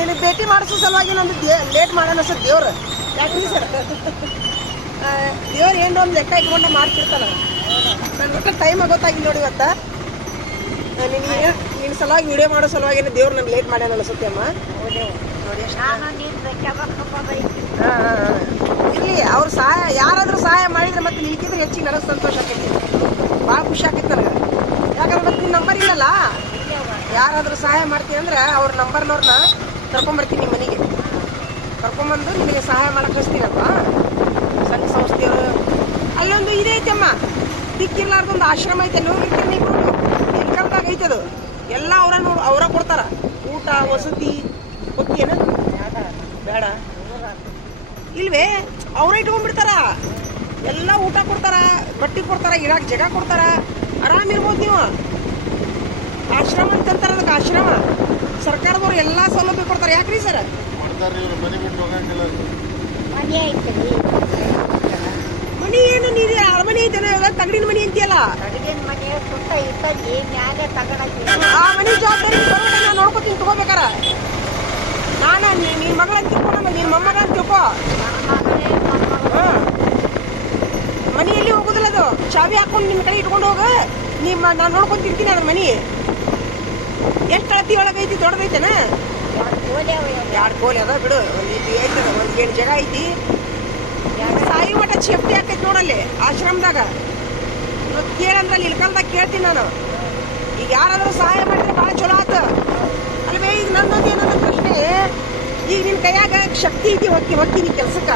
ನಿನಗೆ ಭೇಟಿ ಮಾಡಿಸೋ ಸಲುವಾಗಿ ದೇ ಲೇಟ್ ಮಾಡೋಣ ಸರ್ ದೇವ್ರು. ಯಾಕ್ರಿ ಸರ್? ದೇವ್ರು ಏನು ಒಂದು ಲೆಕ್ಕ ಇಟ್ಕೊಂಡೆ ಮಾಡ್ತಿರ್ತಾನ. ನನ್ನ ಒಟ್ಟು ಟೈಮ್ ಗೊತ್ತಾಗಿ ನೋಡಿ ಇವತ್ತ. ನಿನಗೆ ನಿನ್ನ ಸಲುವಾಗಿ ವಿಡಿಯೋ ಮಾಡೋ ಸಲುವಾಗಿ ದೇವ್ರು ನನಗೆ ಲೇಟ್ ಮಾಡ್ಯಾನ ಅನಿಸುತ್ತೆ ಅಮ್ಮ. ನೋಡಿ ನಾನು ನೀನು ಹಾ, ಹಾ. ಇರ್ಲಿ ಅವ್ರು ಸಹಾಯ ಯಾರಾದ್ರೂ ಸಹಾಯ ಮಾಡಿದ್ರೆ ಮತ್ತೆ ನಿಲ್ಕಿದ್ರೆ ಹೆಚ್ಚಿಗೆ ನನಗೆ ಸಂತೋಷ ಆಕೈತಿ. ಭಾಳ ಖುಷಿ ಆಕೈತಿ ನನಗೆ. ಯಾಕಂದ್ರೆ ಮತ್ತೆ ನಿನ್ನ ನಂಬರ್ ಇಲ್ಲಲ್ಲ? ಯಾರಾದ್ರೂ ಸಹಾಯ ಮಾಡ್ತೀನಿ ಅಂದ್ರೆ ಅವ್ರ ನಂಬರ್ನವ್ರನ್ನ ಕರ್ಕೊಂಬರ್ತೀನಿ ಮನೆಗೆ ಕರ್ಕೊಂಬಂದು ನಿಮಗೆ ಸಹಾಯ ಮಾಡಕ್ಕೆ ಹಚ್ತೀನಪ್ಪ ಸಂಘ ಸಂಸ್ಥೆಯವರು. ಅಲ್ಲೊಂದು ಇದೇ ಐತಮ್ಮ. ದಿಕ್ಕಿರ್ಲಾರ್ದೊಂದು ಆಶ್ರಮ ಐತೆ ನೋಡಿರ್ತೀನಿ ಐತೆ ಅದು. ಎಲ್ಲ ಅವರ ನೋಡಿ, ಅವರ ಕೊಡ್ತಾರ. ಊಟ, ವಸತಿ ಗೊತ್ತೇನು ಬೇಡ. ಇಲ್ವೇ? ಅವರೇ ಇಟ್ಕೊಂಡ್ಬಿಡ್ತಾರ. ಎಲ್ಲ ಊಟ ಕೊಡ್ತಾರ, ಬಟ್ಟೆ ಕೊಡ್ತಾರ, ಇರಾಕ್ ಜಗ ಕೊಡ್ತಾರ. ಆರಾಮ್ ಇರ್ಬೋದು ನೀವು. ಆಶ್ರಮ ಅಂತಂತಾರೆ ಅದಕ್ಕೆ ಆಶ್ರಮ. ಸರ್ಕಾರದವ್ರು ಎಲ್ಲ ಸೌಲಭ್ಯ ಕೊಡ್ತಾರೆ. ಯಾಕ್ರಿ ಸರ್? ಮನೆ ಏನು ನೀರು? ಅರಮನೆ ಐತೆ ತಗಡಿನ ಮನಿ ಅಂತೀಯಲ್ಲ? ಆ ಮನಿ ಜವಾಬ್ದಾರಿ ನಾನು ನೋಡ್ಕೊತೀನಿ ತಗೋಬೇಕಾರ. ನಾನು ನಿನ್ನ ಮಗಳ ಅಂತ ತಿಳ್ಕೊಂಡ ನಿನ್ ಮೊಮ್ಮಗಳ ಅಂತ ತಿಳ್ಕೊ. ನನ್ನ ಮಗನೇ ಮೊಮ್ಮಗ ಹಾ. ಮನೆಯಲ್ಲಿ ಹೋಗುದಿಲ್ಲ ಅದು. ಚಾವಿ ಹಾಕೊಂಡು ನಿಮ್ ಕಡೆ ಇಟ್ಕೊಂಡು ಹೋಗ. ನಿಮ್ಮ ನಾನು ನೋಡ್ಕೊಂಡ್ ತಿಂತೀನಿ ಅದ್ರ ಮನಿ. ಎಷ್ಟು ಅಳತಿ ಒಳಗೈತಿ ದೊಡ್ಡದೈತೆನ ಎರಡು ಕೋಲೆ ಅದ ಬಿಡು, ಒಂದು ಇದು ಐತದ, ಒಂದು ಏಳು ಜಾಗ ಐತಿ. ಸಾಯಿ ಮಠ ಸೇಫ್ಟಿ ಆಕೈತಿ ನೋಡಲ್ಲಿ, ಆಶ್ರಮದಾಗ. ಇವತ್ತು ಕೇಳಂದ್ರ ಅಲ್ಲಿ ಇಳ್ಕಲ್ದಾಗ ಕೇಳ್ತೀನಿ ನಾನು. ಈಗ ಯಾರಾದ್ರೂ ಸಹಾಯ ಮಾಡಿದ್ರೆ ಭಾಳ ಚಲೋ ಆತ. ಅಲ್ವೇ, ಈಗ ನನ್ನೊಂದು ಏನಂದ್ರೆ ಪ್ರಶ್ನೆ. ಈಗ ನಿನ್ ಕೈಯಾಗ ಶಕ್ತಿ ಐತಿ ಹೊಕ್ಕಿ ಹೊಕ್ಕಿನಿ ಕೆಲ್ಸಕ್ಕ.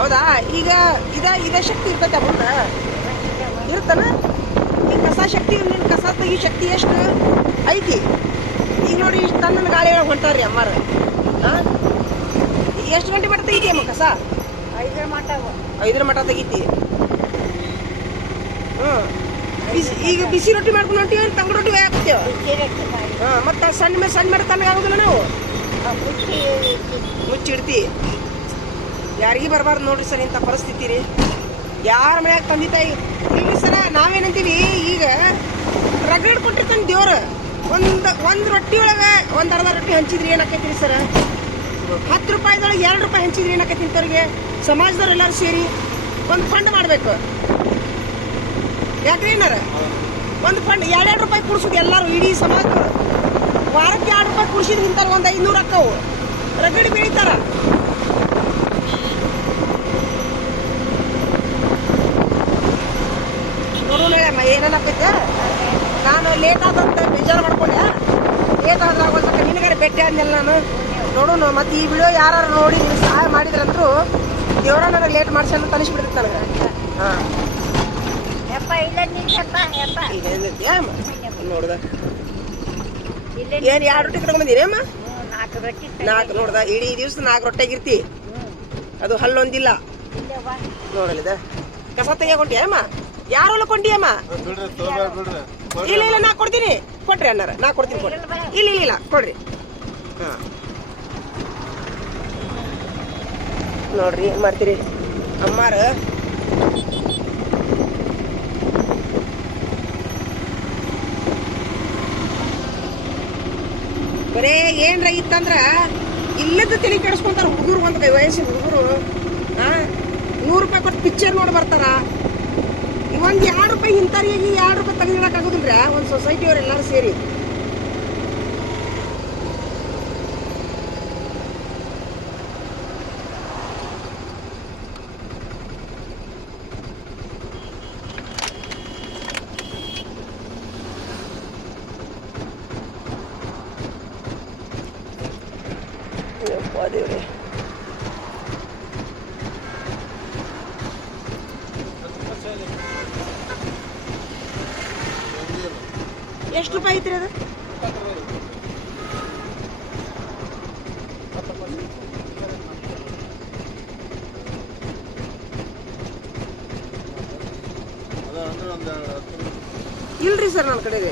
ಹೌದಾ? ಈಗ ಇದ ಇದ ಶಕ್ತಿ ಇರ್ತೈತೆ ಮುಂದೆ ಕಸ ಶಕ್ತಿ ನಿನ್ ಕಸ ತೆಗಿ ಶಕ್ತಿ ಎಷ್ಟು? ಐತಿ. ಈಗ ನೋಡಿ ಇಷ್ಟು ತನ್ನ ಗಾಳಿ ಒಳಗೆ ಹೊಂಟಾರ್ರಿ ಅಮ್ಮಾರ. ಎಷ್ಟು ಗಂಟೆ ಮಟ್ಟ ತೆಗಿತಿ ಅಮ್ಮ ಕಸ? ಐದರ ಅವ. ಐದರ ಮಟ್ಟ ತೆಗಿತಿ. ಹ್ಞೂ ಬಿಸಿ ಈಗ ಬಿಸಿ ರೊಟ್ಟಿ ಮಾಡ್ಕೊಂಡು ಹೊಂಟಿವಿ ತಂಗ ರೊಟ್ಟಿ ಹಾಕ್ತೇವ ಹಾಂ ಹಾ ಮತ್ತೆ ಸಣ್ಣ ಮೇಲೆ ಸಣ್ಣ ಮಾಡಿ ಆಗೋದಿಲ್ಲ ನಾವು? ಮುಚ್ಚಿಡ್ತಿ ಯಾರಿಗೂ ಬರಬಾರ್ದು ನೋಡ್ರಿ ಸರ್ ಇಂಥ ಪರಿಸ್ಥಿತಿ ರೀ ಯಾರ ಮನ್ಯಾಗ ತಂದೆ ತಾಯಿ ಈಗ ಸರ ನಾವೇನಂತೀವಿ ಈಗ ರಗಡ್ ಕೊಟ್ಟಿರ್ತಾನೆ ದೇವ್ರ. ಒಂದು ಒಂದು ರೊಟ್ಟಿ ಒಳಗೆ ಒಂದು ಅರ್ಧ ರೊಟ್ಟಿ ಹಂಚಿದ್ರಿ ಏನಾಕೈತ್ರಿ ಸರ? ಹತ್ತು ರೂಪಾಯಿದೊಳಗೆ ಎರಡು ರೂಪಾಯಿ ಹಂಚಿದ್ರಿ ಏನಾಕೈತಿ ಇಂಥವ್ರಿಗೆ ಸಮಾಜದವ್ರು ಎಲ್ಲರೂ ಸೇರಿ ಒಂದು ಫಂಡ್ ಮಾಡಬೇಕು. ಯಾಕ್ರಿ ಏನಾರ ಒಂದು ಫಂಡ್ ಎರಡೆರಡು ರೂಪಾಯಿ ಕುಡಿಸೋದು ಎಲ್ಲರೂ ಇಡೀ ಸಮಾಜದವ್ರು. ವಾರಕ್ಕೆ ಎರಡು ರೂಪಾಯಿ ಕುಡಿಸಿದ್ರೆ ಇಂತಾರ ಒಂದು ಐನೂರು ಅಕ್ಕವು. ರಗಡಿ ಬೆಳಿತಾರ. ಏನನ್ನಕ್ಕೈತೆ ನಾನು ಲೇಟ್ ಆದಂತ ಬೇಜಾರು ಮಾಡ್ಕೊಂಡೆ. ಲೇಟ್ ಆದ್ರೆ ಆಗೋದಕ್ಕ ನಿನಗಾರ ಭೇಟಿ ಆದ್ಮೇಲೆ ನಾನು. ನೋಡೋಣ ಮತ್ತು ಈ ವಿಡಿಯೋ ಯಾರು ನೋಡಿ ನೀವು ಸಹಾಯ ಮಾಡಿದ್ರಂದ್ರು ದೇವ್ರ ನನಗೆ ಲೇಟ್ ಮಾಡಿಸಿ ಅಂತ ತನಿಸ್ಬಿಡ್ತೈತೆ ನನಗೆ. ಹಾಂ. ನೋಡ್ದ. ಇಲ್ಲೇ ಏನು ಎರಡು ರೊಟ್ಟಿ ಹ್ಞೂ, ನಾಲ್ಕು ನೋಡ್ದ. ಇಡೀ ದಿವಸ ನಾಲ್ಕು ರೊಟ್ಟೆಗಿರ್ತಿ ಅದು ಹಲ್ಲೊಂದಿಲ್ಲ. ನೋಡಲಿದ. ಕಸ ತೆಗಿಯಾಕೊಂಡಿ ಅಮ್ಮ? ಯಾರು ಹೊಲಕೊಂಡಿ ಅಮ್ಮ ಬಿಡ್ರಿ ತೋಬೇಡ ಬಿಡ್ರಿ. ಇಲ್ಲ ಇಲ್ಲ ನಾ ಕೊಡ್ತೀನಿ. ಕೊಟ್ರಿ ಅಣ್ಣಾರ ನಾ ಕೊಡ್ತೀನಿ ಕೊಡ್ರಿ. ಇಲ್ಲ ಇಲ್ಲ ಇಲ್ಲ ಕೊಡ್ರಿ. ಹಾ. ನೋಡ್ರಿ ಏನ್ ಮಾಡ್ತೀರಿ? ಅಮ್ಮಾರ. ಬರೇ ಏನ್ರ ಇತ್ತಂದ್ರ ಇಲ್ಲದ ತಲೆ ಕೆಡಿಸ್ಕೊಂತಾರ ಹುಡುಗರು ಒಂದ್ ಕೈ ವಯಸ್ಸಿನ ಹುಡುಗರು. ಆ ನೂರು ರೂಪಾಯಿ ಕೊಟ್ಟು ಪಿಕ್ಚರ್ ನೋಡಿ ಬರ್ತಾರ. ಒಂದ್ ಎರಡು ರೂಪಾಯಿ ಇಂಥವ್ರಿಗೆ ಎರಡು ರೂಪಾಯಿ ತೆಗೆದಿಡಕ್ ಆಗುದಿಲ್ರ ಒಂದು ಸೊಸೈಟಿ ಎಲ್ಲರೂ ಸೇರಿ ದೇವ್ರೇ. ಎಷ್ಟು ರೂಪಾಯಿ ಐತ್ರಿ ಅದು? ಇಲ್ರಿ ಸರ್ ನನ್ನ ಕಡೆಗೆ.